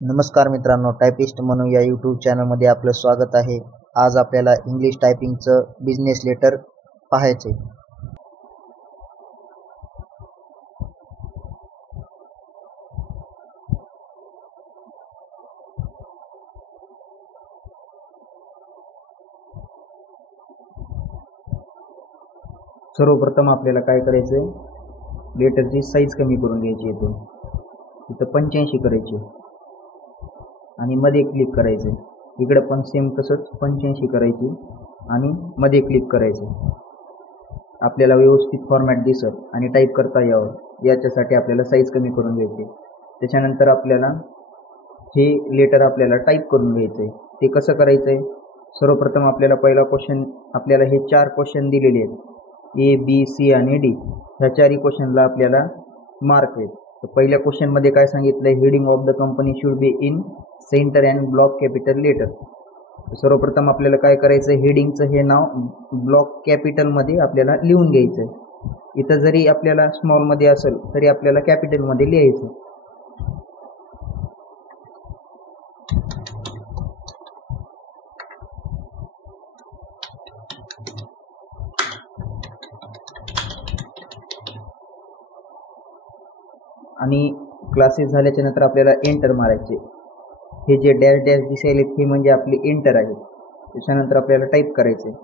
नमस्कार मित्रांनो, टायपिस्ट म्हणून या यूट्यूब चॅनलमध्ये आपलं स्वागत आहे. आज आपल्याला इंग्लिश टायपिंगचं बिझनेस लेटर पाहायचे. सर्वप्रथम आपल्याला काय करायचं, लेटरची साईज कमी करून घ्यायची. इथं 85 करायची आणि मध्ये क्लिक करायचे. इकडे पण सेम तसंच 85 करायची आणि मध्ये क्लिक करायचं. आपल्याला व्यवस्थित फॉर्मॅट दिसत आणि टाईप करता यावं याच्यासाठी आपल्याला साईज कमी करून घ्यायची. त्याच्यानंतर आपल्याला हे लेटर आपल्याला टाईप करून घ्यायचंय. ते कसं करायचंय, सर्वप्रथम आपल्याला पहिला क्वेश्चन, आपल्याला हे 4 क्वेश्चन दिलेले आहेत, A, B, C आणि D. ह्या 4 क्वेश्चनला आपल्याला मार्क आहेत. तर पहिल्या क्वेश्चन मध्ये काय सांगितलंय, heading of the company should be in centre and block capital letter. सर्वप्रथम आपल्याला काय करायचं, हेडिंगचं हे नाव ब्लॉक कॅपिटल मध्ये आपल्याला लिहून घ्यायचं. इथं जरी आपल्याला स्मॉल मध्ये असेल तरी आपल्याला कॅपिटल मध्ये लिहायचं. आणि क्लासेस झाल्याच्या नंतर आपल्याला एंटर मारायचे. हे जे डॅश डॅश दिसायले हे म्हणजे आपली एंटर आहे. त्याच्यानंतर आपल्याला टाईप करायचे.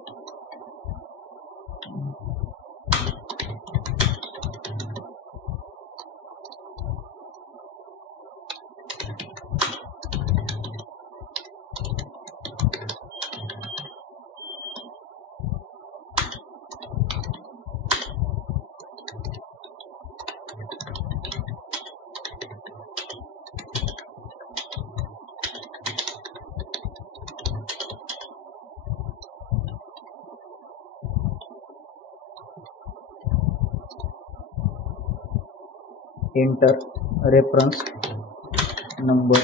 एंटर, रेफरन्स नंबर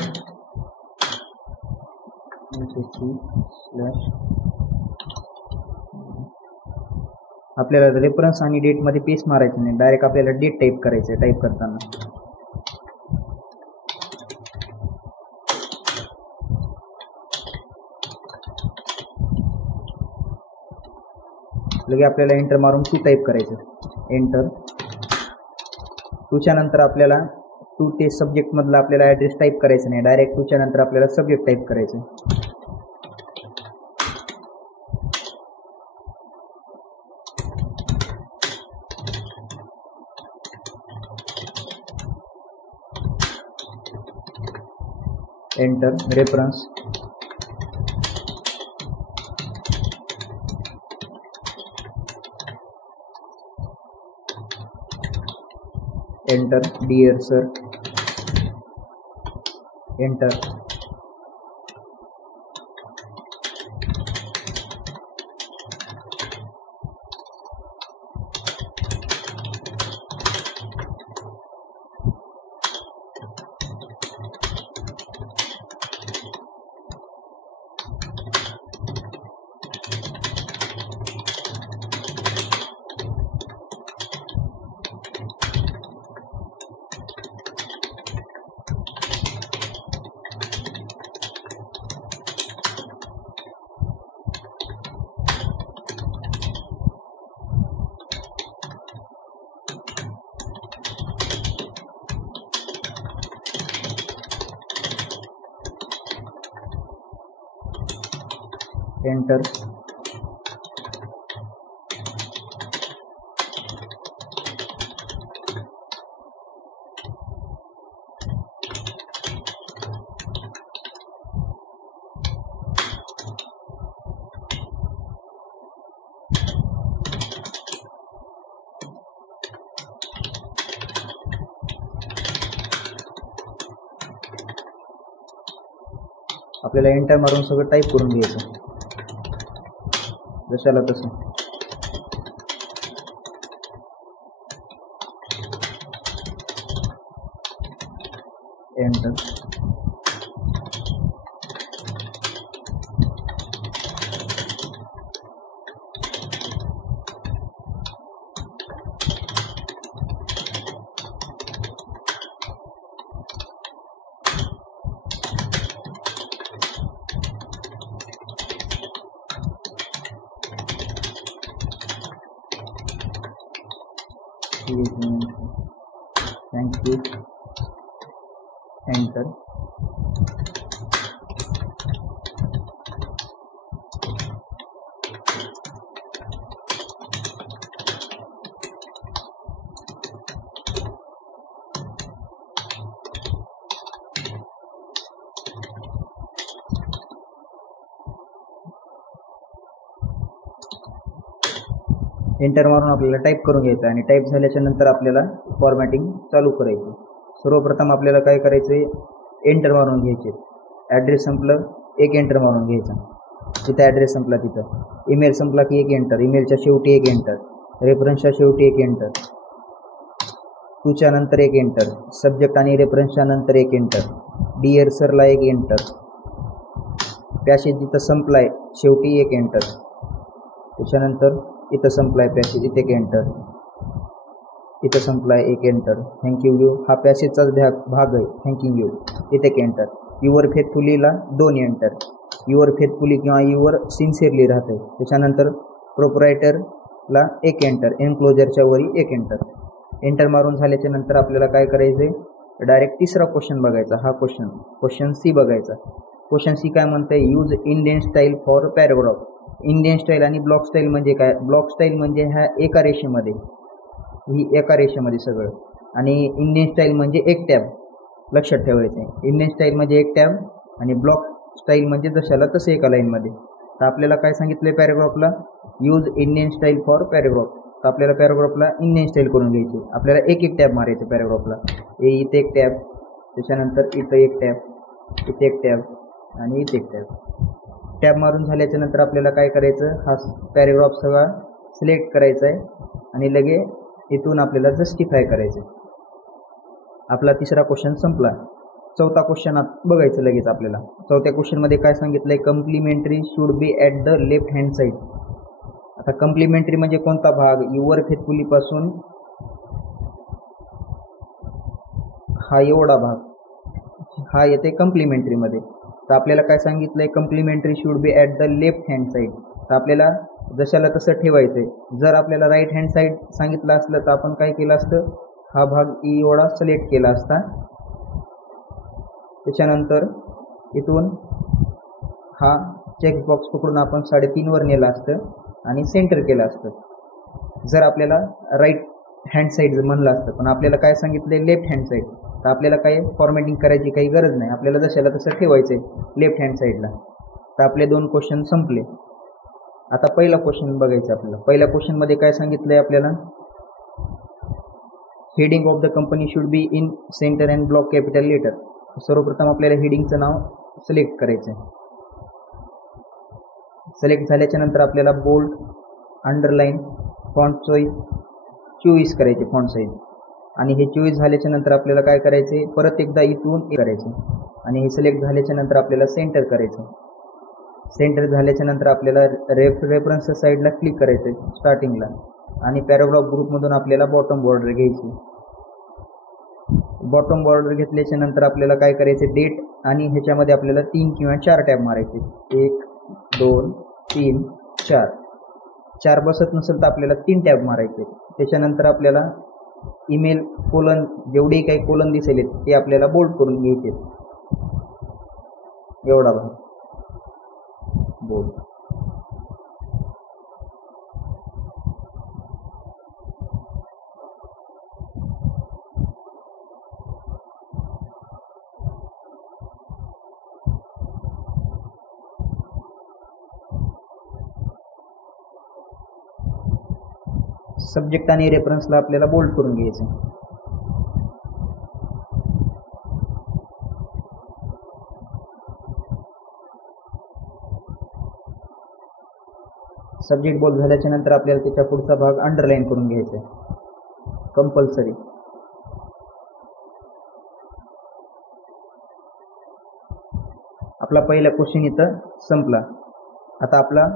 आपल्याला रेफरन्स आणि डेट मध्ये पेस्ट मारायचं नाही, डायरेक्ट आपल्याला डेट टाईप करायचं. टाईप करताना लगे आपल्याला एंटर मारून 2 टाईप करायचं. एंटर 2च्या नंतर आपल्याला 2 ते सब्जेक्ट मधला आपल्याला ॲड्रेस टाईप करायचं नाही, डायरेक्ट 2च्या नंतर आपल्याला सब्जेक्ट टाईप करायचं. Enter, reference enter, dear sir enter. Enter. आपल्याला एंटर मारून सगळं टाईप करून घ्यायचं जशाला तसं. एंटर. Thank you, enter. एंटर मारून आपल्याला टाईप करून घ्यायचं आणि टाईप झाल्याच्या नंतर आपल्याला फॉर्मॅटिंग चालू करायची. सर्वप्रथम आपल्याला काय करायचं, एंटर मारून घ्यायचे. ॲड्रेस संपलं, एक एंटर मारून घ्यायचा. तिथं ॲड्रेस संपला, तिथं ईमेल संपला की एक एंटर, ईमेलच्या शेवटी एक एंटर, रेफरन्सच्या शेवटी एक एंटर, टूच्या नंतर एक एंटर, सब्जेक्ट आणि रेफरन्सच्या नंतर एक एंटर, डिअर सरला एक एंटर, पॅसेज जिथं संपलाय शेवटी एक एंटर, त्याच्यानंतर इथं संपलाय पॅसेज, इथे एक एंटर, इथं संपलाय एक एंटर, थँक्यू यू हा पॅसेजचाच भाग आहे, थँक्यू यू, इथे एक एंटर, युअर फेथफुलीला 2 एंटर, युअर फेथफुली किंवा युअर सिन्सिअरली राहते. त्याच्यानंतर प्रोप्रायटरला एक एंटर, एन्क्लोजरच्या वरी एक एंटर. एंटर मारून झाल्याच्या नंतर आपल्याला काय करायचं, डायरेक्ट तिसरा क्वेश्चन बघायचा. हा क्वेश्चन सी बघायचा. क्वेश्चन सी काय म्हणतंय, use Indian style for paragraph. Indian style आणि ब्लॉक स्टाईल म्हणजे काय, ब्लॉक स्टाईल म्हणजे ह्या एका रेषेमध्ये, ही एका रेषेमध्ये सगळं, आणि इंडियन स्टाईल म्हणजे एक टॅब, लक्षात ठेवायचं आहे. इंडियन स्टाईल म्हणजे एक टॅब आणि ब्लॉक स्टाईल म्हणजे जशाला तसं एका लाईनमध्ये. तर आपल्याला काय सांगितलं पॅराग्राफला, use Indian style for paragraph. तर आपल्याला पॅराग्राफला इंडियन स्टाईल करून घ्यायची. आपल्याला एक एक टॅब मारायचं पॅराग्राफला. इथे एक टॅब, त्याच्यानंतर इथं एक टॅब, इथे एक टॅब आणि इथे एक टॅब. टॅब मारून झाल्याच्या नंतर आपल्याला काय करायचं, हा पॅराग्राफ सगळा सिलेक्ट करायचा आहे आणि लगे इथून आपल्याला जस्टिफाय करायचं. आपला तिसरा क्वेश्चन संपला. चौथा क्वेश्चन बघायचं लगेच आपल्याला. चौथ्या क्वेश्चनमध्ये काय सांगितलंय, complimentary should be at the left hand side. आता कम्प्लिमेंटरी म्हणजे कोणता भाग, युअर फेथफुली पासून हा एवढा भाग, हा येते कम्प्लिमेंटरीमध्ये. तर आपल्याला काय सांगितलंय, complimentary should be at the left hand side. तर आपल्याला जशाला तसं ठेवायचंय. जर आपल्याला राईट हँड साईड सांगितलं असलं तर आपण काय केलं असतं, हा भाग एवढा सिलेक्ट केला असता. त्याच्यानंतर इथून हा चेकबॉक्स पकडून आपण 3.5 वर नेला असतं आणि सेंटर केलं असतं. जर आपल्याला राईट हँड साईड म्हणलं असतं, पण आपल्याला काय सांगितलंय, लेफ्ट हँड साईड. तर आपल्याला काय फॉर्मॅटिंग करायची काही गरज नाही, आपल्याला जशाला तसं ठेवायचंय लेफ्ट हँड साईडला. तर आपले 2 क्वेश्चन संपले. आता पहिला क्वेश्चन बघायचा आपल्याला. पहिल्या क्वेश्चनमध्ये काय सांगितलंय आपल्याला, heading of the company should be in centre and block capital letter. सर्वप्रथम आपल्याला हेडिंगचं नाव सिलेक्ट करायचं आहे. सिलेक्ट झाल्याच्या नंतर आपल्याला बोल्ड, अंडरलाईन, फॉन्ट चॉईस करायचे, फॉन्ट साईज. आणि हे चॉईस झाल्याच्या नंतर आपल्याला काय करायचे, परत एकदा इथून करायचे आणि हे सिलेक्ट झाल्याच्या नंतर आपल्याला सेंटर करायचं. सेंटर झाल्याच्या नंतर आपल्याला रेफरन्स साईडला क्लिक करायचं स्टार्टिंगला आणि पॅराग्राफ ग्रुपमधून आपल्याला बॉटम बॉर्डर घ्यायची. बॉटम बॉर्डर घेतल्याच्या नंतर आपल्याला काय करायचं, डेट आणि ह्याच्यामध्ये आपल्याला 3 किंवा 4 टॅब मारायचे. 1 2 3 4. 4 बसत नसेल तर आपल्याला 3 टॅब मारायचे. त्याच्यानंतर आपल्याला ईमेल कोलन, जेवढे काही कोलन दिसेल ते आपल्याला बोल्ड करून घ्यायचे. एवढा भाग बोल्ड. सब्जेक्ट आणि रेफरन्सला आपल्याला बोल्ड करून घ्यायचं. सब्जेक्ट बोल्ड झाल्याच्या नंतर आपल्याला त्याच्या पुढचा भाग अंडरलाईन करून घ्यायचा आहे कंपल्सरी. आपला पहिला क्वेश्चन इथं संपला. आता आपला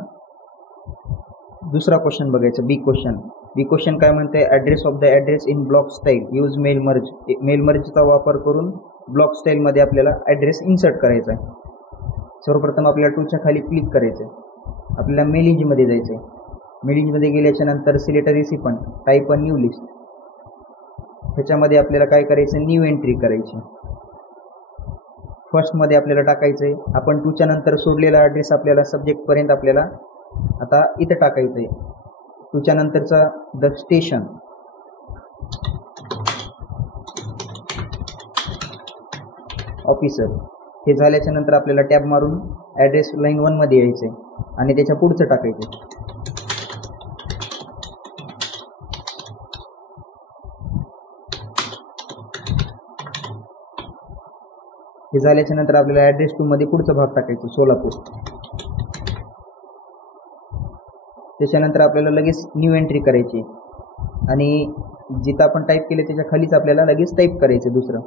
दुसरा क्वेश्चन बघायचा, बी क्वेश्चन. बी क्वेश्चन काय म्हणते, address of the address in block style, use mail merge. Mail मर्जचा वापर करून ब्लॉक स्टाईलमध्ये आपल्याला ॲड्रेस इन्सर्ट करायचा आहे. सर्वप्रथम आपल्याला टूलच्या खाली क्लिक करायचं आहे. आपल्याला मेल इंजमध्ये जायचं आहे. मेल इंजमध्ये गेल्याच्या नंतर select recipient, type a new list. ह्याच्यामध्ये आपल्याला काय करायचं, न्यू एंट्री करायची. फर्स्टमध्ये आपल्याला टाकायचं आहे, आपण 2च्या नंतर सोडलेला ॲड्रेस आपल्याला सब्जेक्टपर्यंत आपल्याला आता इथं टाकायचं आहे. 2च्या नंतरचा द स्टेशन, ऑफिसर. हे झाल्याच्या नंतर आपल्याला टॅब मारून ॲड्रेस लाईन 1 मध्ये यायचं आहे आणि त्याच्या पुढचं टाकायचं. हे झाल्याच्या नंतर आपल्याला ॲड्रेस 2 मध्ये पुढचा भाग टाकायचा, सोलापूर. त्याच्यानंतर आपल्याला लगेच न्यू एंट्री करायची आणि जिथं आपण टाईप केलं त्याच्या खालीच आपल्याला लगेच टाईप करायचं दुसरं.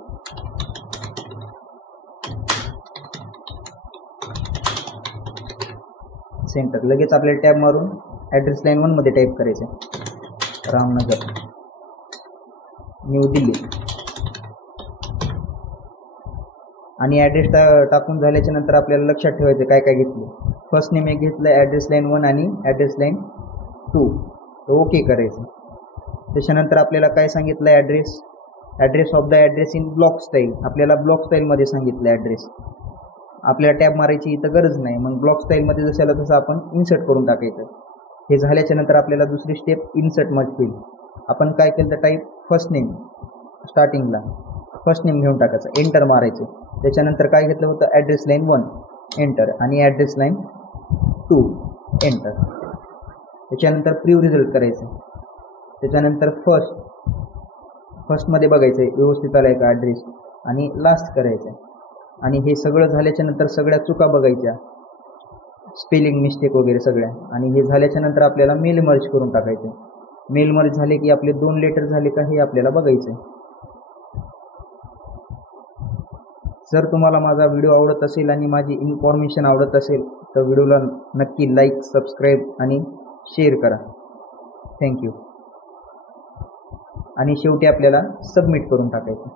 सेंटर. लगेच आपल्याला टॅब मारून ॲड्रेस लाईन 1 मध्ये टाईप करायचं, रामनगर, न्यू दिल्ली. आणि ॲड्रेस टाकून झाल्याच्या नंतर आपल्याला लक्षात ठेवायचं काय काय घेतलं. फर्स्ट नेम एक घेतलं, ॲड्रेस लाईन 1 आणि ॲड्रेस लाईन 2. ओके करायचं. त्याच्यानंतर आपल्याला काय सांगितलं, address of the address in block style. आपल्याला ब्लॉक स्टाईलमध्ये सांगितलं ॲड्रेस. आपल्याला टॅब मारायची इथं गरज नाही, मग ब्लॉक स्टाईलमध्ये जशाला तसं आपण इन्सर्ट करून टाकायचं. हे झाल्याच्या नंतर आपल्याला दुसरी स्टेप इन्सर्ट मध्ये. आपण काय केलं तर टाईप फर्स्ट नेम, स्टार्टिंगला फर्स्ट नेम घेऊन टाकायचं, एंटर मारायचं. त्याच्यानंतर काय घेतलं होतं, ॲड्रेस लाईन 1 एंटर आणि ॲड्रेस लाईन 2 एंटर. त्याच्यानंतर प्रिव्ह रिझल्ट करायचं. त्याच्यानंतर फर्स्टमध्ये बघायचं आहे व्यवस्थित आलाय का ॲड्रेस आणि लास्ट करायचं. आणि हे सगळं झाल्याच्या नंतर सगळ्या चुका बघायच्या, स्पेलिंग मिस्टेक वगैरे सगळ्या. आणि हे झाल्याच्या नंतर आपल्याला मेल मर्ज करून टाकायचं. मेल मर्ज झाले की आपले 2 लेटर झाले का हे आपल्याला बघायचं. जर तुम्हाला माझा व्हिडिओ आवडत असेल आणि माझी इन्फॉर्मेशन आवडत असेल तर व्हिडिओला नक्की लाईक, सबस्क्राईब आणि शेअर करा. थँक्यू. आणि शेवटी आपल्याला सबमिट करून टाकायचं.